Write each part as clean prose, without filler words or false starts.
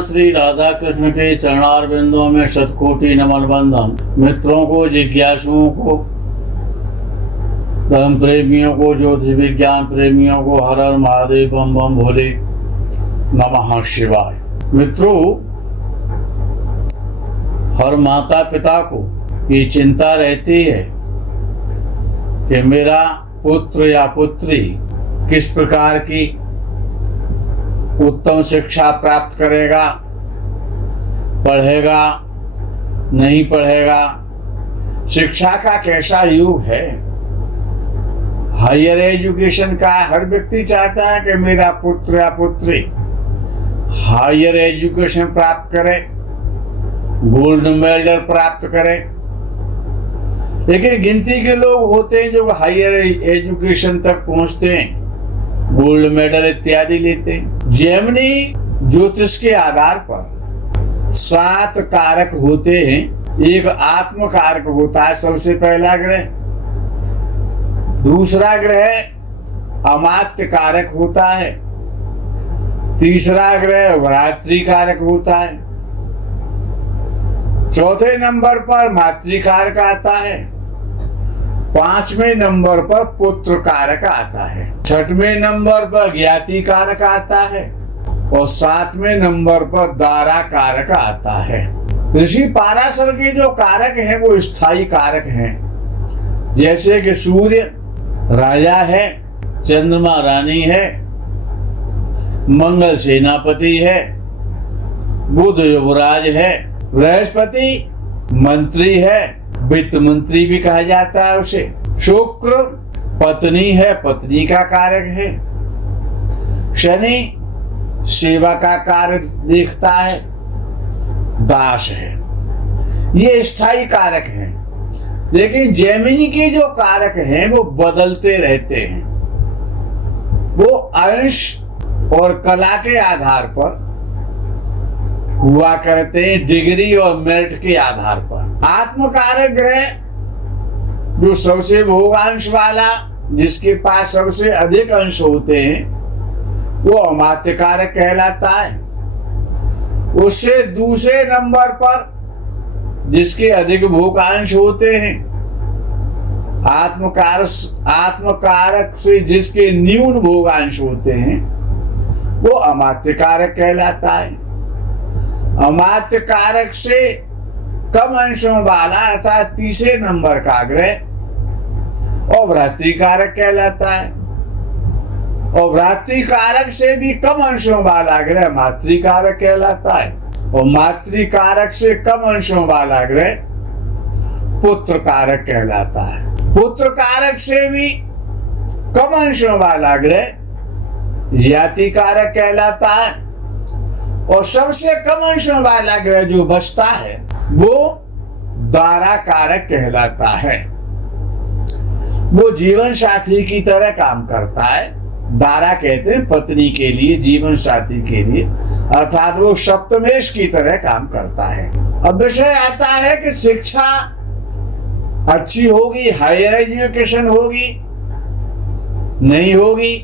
भगवान श्री राधा कृष्ण के चरणारविंदों में शतकोटि नमन बंदन। मित्रों को, जिज्ञासुओं को, धर्म प्रेमियों को, ज्योतिष विज्ञान प्रेमियों को हर हर महादेव बम बम भोले नमः शिवाय। मित्रों, हर माता पिता को ये चिंता रहती है कि मेरा पुत्र या पुत्री किस प्रकार की उत्तम शिक्षा प्राप्त करेगा, पढ़ेगा नहीं पढ़ेगा, शिक्षा का कैसा युग है। हायर एजुकेशन का हर व्यक्ति चाहता है कि मेरा पुत्र या पुत्री हायर एजुकेशन प्राप्त करे, गोल्ड मेडल प्राप्त करे। लेकिन गिनती के लोग होते हैं जो हायर एजुकेशन तक पहुंचते हैं, गोल्ड मेडल इत्यादि लेते हैं। जेमिनी ज्योतिष के आधार पर 7 कारक होते हैं। एक आत्म कारक होता है, सबसे पहला ग्रह। दूसरा ग्रह अमात्य कारक होता है। तीसरा ग्रह भ्रातृ कारक होता है। चौथे नंबर पर मातृकारक आता है। 5वें नंबर पर पुत्र कारक आता है। 6वें नंबर पर ज्ञाति कारक आता है और 7वें नंबर पर दारा कारक आता है। ऋषि पाराशर के जो कारक हैं वो स्थायी कारक हैं। जैसे कि सूर्य राजा है, चंद्रमा रानी है, मंगल सेनापति है, बुध युवराज है, बृहस्पति मंत्री है, वित्त मंत्री भी कहा जाता है उसे। शुक्र पत्नी है, पत्नी का कारक है। शनि सेवा का कार्य देखता है, दास है। ये स्थायी कारक हैं। लेकिन जेमिनी के जो कारक हैं वो बदलते रहते हैं। वो अंश और कला के आधार पर हुआ करते हैं, डिग्री और मेरिट के आधार पर। आत्मकारक ग्रह जो सबसे भोगांश वाला, जिसके पास सबसे अधिक अंश होते हैं, वो अमात्य कारक कहलाता है। उससे दूसरे नंबर पर जिसके अधिक भोगांश होते हैं, आत्मकारक से जिसके न्यून भोगांश होते हैं, वो अमात्य कारक कहलाता है। अमात्य कारक से कम अंशों वाला अर्थात तीसरे नंबर का ग्रह और भ्रातृकारक कहलाता है। और भ्रातृकारक से भी कम अंशों वाला ग्रह मातृकारक कहलाता है। और मातृकारक से कम अंशों वाला ग्रह पुत्र कारक कहलाता है। पुत्र कारक से भी कम अंशों वाला ग्रह ज्ञाति कारक कहलाता है। और सबसे कम अंशों वाला ग्रह जो बचता है वो दारा कारक कहलाता है। वो जीवन साथी की तरह काम करता है। दारा कहते हैं पत्नी के लिए, जीवन साथी के लिए, अर्थात वो सप्तमेश की तरह काम करता है। अब विषय आता है कि शिक्षा अच्छी होगी, हायर एजुकेशन होगी, नहीं होगी।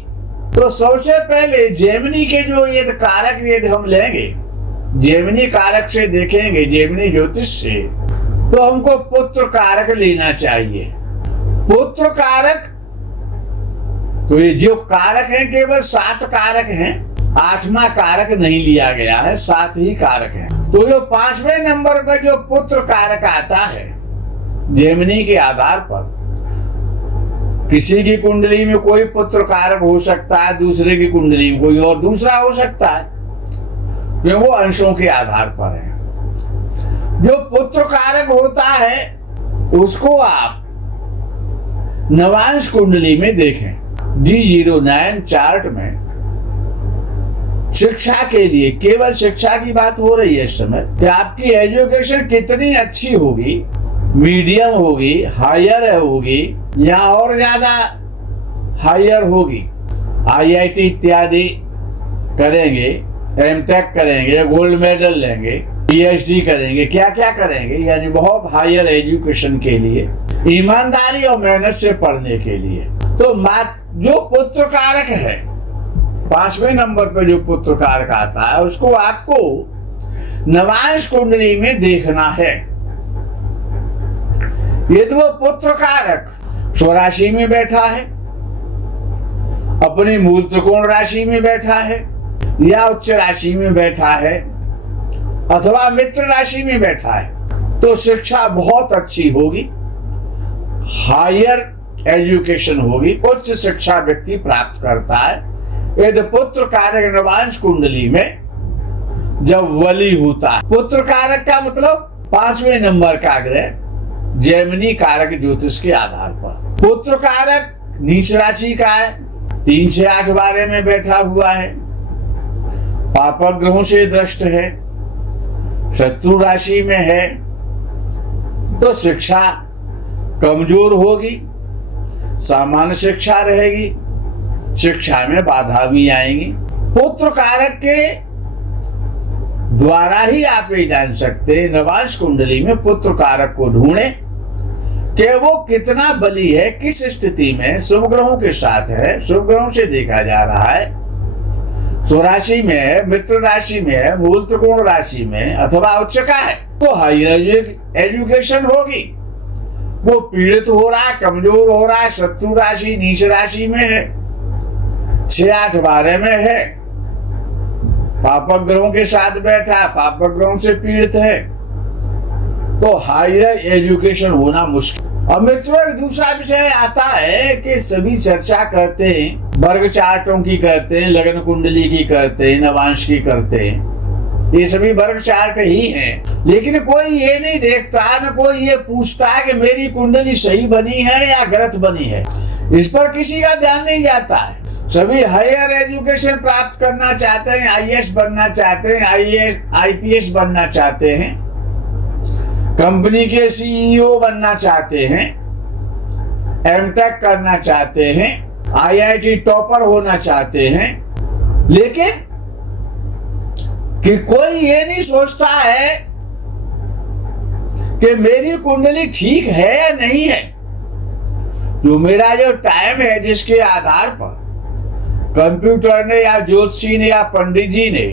तो सबसे पहले जेमिनी के जो ये कारक यदि हम लेंगे, जेमिनी कारक से देखेंगे, जेमिनी ज्योतिष से, तो हमको पुत्र कारक लेना चाहिए। पुत्र कारक, तो ये जो कारक हैं केवल 7 कारक हैं, 8वां कारक नहीं लिया गया है, 7 ही कारक हैं। तो जो 5वें नंबर पर जो पुत्र कारक आता है जेमिनी के आधार पर, किसी की कुंडली में कोई पुत्र कारक हो सकता है, दूसरे की कुंडली में कोई और दूसरा हो सकता है, क्योंकि वो अंशों के आधार पर है। जो पुत्र कारक होता है उसको आप नवांश कुंडली में देखें। D09 चार्ट में शिक्षा के लिए, केवल शिक्षा की बात हो रही है इस समय, कि आपकी एजुकेशन कितनी अच्छी होगी, मीडियम होगी, हायर होगी या और ज्यादा हायर होगी। IIT इत्यादि करेंगे, M.Tech करेंगे, गोल्ड मेडल लेंगे, PhD करेंगे, क्या क्या करेंगे, यानी बहुत हायर एजुकेशन के लिए, ईमानदारी और मेहनत से पढ़ने के लिए। तो जो पुत्र कारक है, 5वें नंबर पर जो पुत्र कारक आता है, उसको आपको नवांश कुंडली में देखना है। यदि वो पुत्र कारक स्वराशि में बैठा है, अपनी मूल त्रिकोण राशि में बैठा है, या उच्च राशि में बैठा है, अथवा मित्र राशि में बैठा है, तो शिक्षा बहुत अच्छी होगी, हायर एजुकेशन होगी, उच्च शिक्षा व्यक्ति प्राप्त करता है। यदि पुत्र कारक नवांश कुंडली में जब वली होता है, पुत्र कारक का मतलब 5वें नंबर का ग्रह जेमिनी कारक ज्योतिष के आधार पर। पुत्र कारक नीच राशि का है, 3 से 8 बारे में बैठा हुआ है, पापक ग्रहों से दृष्ट है, शत्रु राशि में है, तो शिक्षा कमजोर होगी, सामान्य शिक्षा रहेगी, शिक्षा में बाधा भी आएगी। पुत्र कारक के द्वारा ही आप ये जान सकते हैं नवांश कुंडली में पुत्र कारक को ढूंढें कि वो कितना बली है, किस स्थिति में शुभ ग्रहों के साथ है, शुभ ग्रहों से देखा जा रहा है, स्वराशि में है, मित्र राशि में है, मूल त्रिकोण राशि में अथवा उच्च का है, तो हायर एजुकेशन होगी। वो पीड़ित हो रहा है, कमजोर हो रहा है, शत्रु राशि नीच राशि में है, 6-8 बारे में है, पापक ग्रहों के साथ बैठा है, पापक ग्रहों से पीड़ित है, तो हायर एजुकेशन होना मुश्किल। अब मित्रों एक दूसरा विषय आता है कि सभी चर्चा करते हैं, वर्ग चार्टों की करते हैं, लग्न कुंडली की करते हैं, नवांश की करते हैं, ये सभी वर्ग चार्ट ही हैं, लेकिन कोई ये नहीं देखता, न कोई ये पूछता है कि मेरी कुंडली सही बनी है या गलत बनी है। इस पर किसी का ध्यान नहीं जाता है। सभी हायर एजुकेशन प्राप्त करना चाहते हैं, आईएएस बनना चाहते हैं, आईपीएस बनना चाहते हैं, कंपनी के सीईओ बनना चाहते हैं, एमटेक करना चाहते हैं, आईआईटी टॉपर होना चाहते हैं, लेकिन कि कोई ये नहीं सोचता है कि मेरी कुंडली ठीक है या नहीं है। जो मेरा जो टाइम है जिसके आधार पर कंप्यूटर ने या ज्योतिषी ने या पंडित जी ने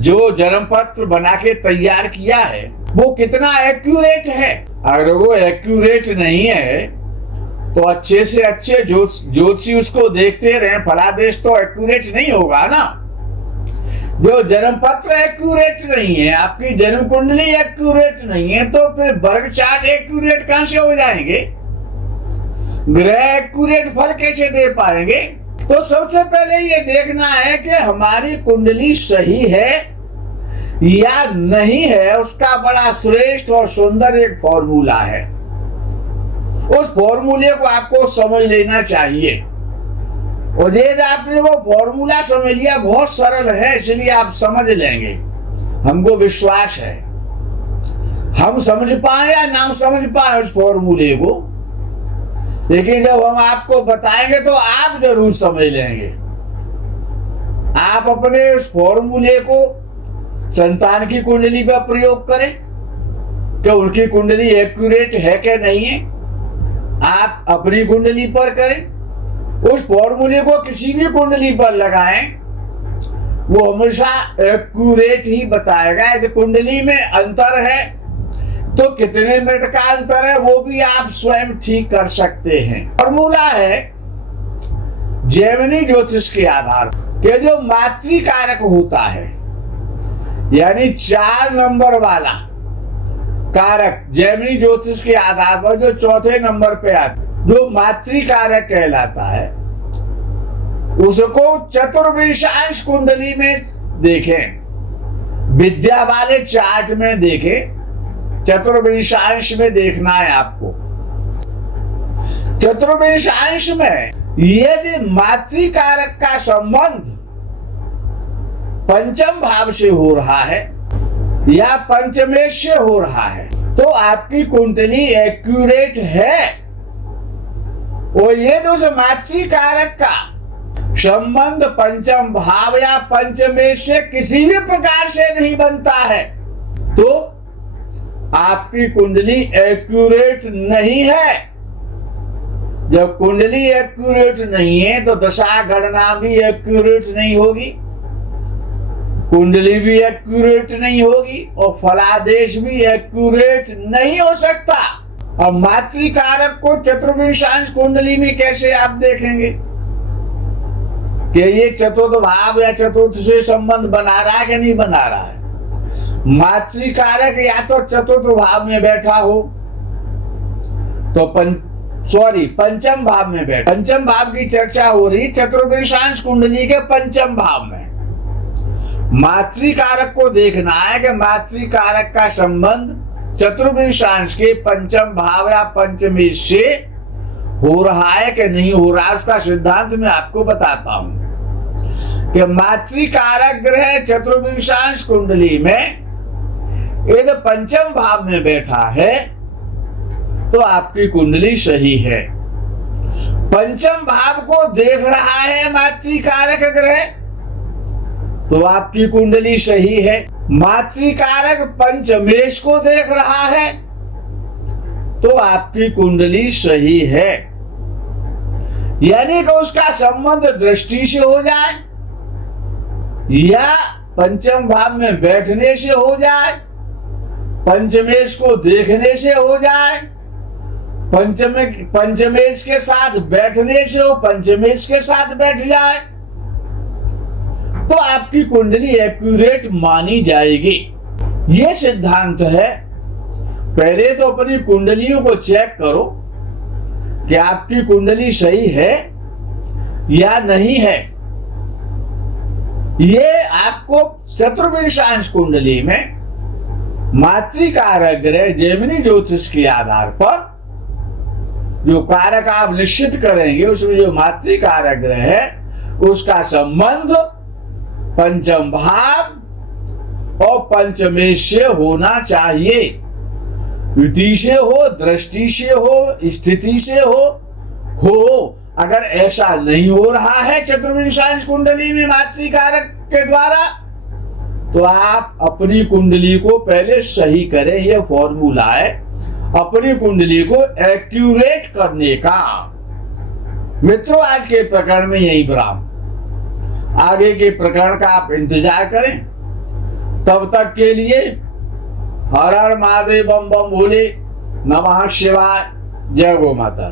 जो जन्म पत्र बना के तैयार किया है वो कितना एक्यूरेट है। अगर वो एक्यूरेट नहीं है तो अच्छे से अच्छे ज्योतिषी उसको देखते रहे, फला देश तो एक्यूरेट नहीं होगा ना। जो जन्म पत्र एक्यूरेट नहीं है, आपकी जन्म कुंडली एक्यूरेट नहीं है, तो फिर वर्ग चार्ट एक्यूरेट कहां से हो जाएंगे, ग्रह एक्यूरेट फल कैसे दे पाएंगे। तो सबसे पहले ये देखना है कि हमारी कुंडली सही है या नहीं है, उसका बड़ा श्रेष्ठ और सुंदर एक फॉर्मूला है। उस फॉर्मूले को आपको समझ लेना चाहिए, और यदि आपने वो फॉर्मूला समझ लिया, बहुत सरल है, इसलिए आप समझ लेंगे, हमको विश्वास है। हम समझ पाए या ना समझ पाए उस फॉर्मूले को, लेकिन जब हम आपको बताएंगे तो आप जरूर समझ लेंगे। आप अपने उस फॉर्मूले को संतान की कुंडली पर प्रयोग करें कि उनकी कुंडली एक्यूरेट है कि नहीं है, आप अपनी कुंडली पर करें, उस फॉर्मूले को किसी भी कुंडली पर लगाएं, वो हमेशा एक्यूरेट ही बताएगा। यदि कुंडली में अंतर है तो कितने मिनट का अंतर है वो भी आप स्वयं ठीक कर सकते हैं। फॉर्मूला है जेमिनी ज्योतिष के आधार के जो मातृकारक होता है, यानी 4 नंबर वाला कारक जेमिनी ज्योतिष के आधार पर जो 4थे नंबर पे आता है, जो मातृकारक कहलाता है, उसको चतुर्विंशांश कुंडली में देखें, विद्या वाले चार्ट में देखें, चतुर्विंशांश में देखना है आपको। चतुर्विंशांश में यदि मातृकारक का संबंध पंचम भाव से हो रहा है या पंचमेश से हो रहा है तो आपकी कुंडली एक्यूरेट है। और ये तो मातृकारक का संबंध पंचम भाव या पंचमेश से किसी भी प्रकार से नहीं बनता है तो आपकी कुंडली एक्यूरेट नहीं है। जब कुंडली एक्यूरेट नहीं है तो दशा गणना भी एक्यूरेट नहीं होगी, कुंडली भी एक्यूरेट नहीं होगी और फलादेश भी एक्यूरेट नहीं हो सकता। और मातृकारक को चतुर्विंशांश कुंडली में कैसे आप देखेंगे कि ये चतुर्थ भाव या चतुर्थ से संबंध बना रहा है कि नहीं बना रहा है? मातृकारक या तो चतुर्थ भाव में बैठा हो तो पंचम भाव में बैठा। पंचम भाव की चर्चा हो रही चतुर्विंशांश कुंडली के पंचम भाव में। मातृकारक को देखना है कि मातृकारक का संबंध चतुर्विंशांश के पंचम भाव या पंचमेश से हो रहा है कि नहीं हो रहा। उसका सिद्धांत मैं आपको बताता हूं कि मातृकारक ग्रह चतुर्विंशांश कुंडली में यदि पंचम भाव में बैठा है तो आपकी कुंडली सही है। पंचम भाव को देख रहा है मातृकारक ग्रह तो आपकी कुंडली सही है। मातृकारक पंचमेश को देख रहा है तो आपकी कुंडली सही है। यानी कि उसका संबंध दृष्टि से हो जाए या पंचम भाव में बैठने से हो जाए, पंचमेश को देखने से हो जाए, पंचमेश के साथ बैठने से हो, पंचमेश के साथ बैठ जाए तो आपकी कुंडली एक्यूरेट मानी जाएगी। यह सिद्धांत है। पहले तो अपनी कुंडलियों को चेक करो कि आपकी कुंडली सही है या नहीं है। ये आपको चतुर्विंशांश कुंडली में मातृकारक ग्रह जेमिनी ज्योतिष के आधार पर जो कारक आप निश्चित करेंगे उसमें जो मातृकारक ग्रह है उसका संबंध पंचम भाव और पंचमेश से होना चाहिए। युति से हो, दृष्टि से हो, स्थिति से हो। अगर ऐसा नहीं हो रहा है चतुर्विंशांश कुंडली में मातृकारक के द्वारा तो आप अपनी कुंडली को पहले सही करें। यह फॉर्मूला है अपनी कुंडली को एक्यूरेट करने का। मित्रों, आज के प्रकरण में यही विराम। आगे के प्रकरण का आप इंतजार करें। तब तक के लिए हर हर महादेव, बम बम भोले, नमः शिवाय, जय गो माता।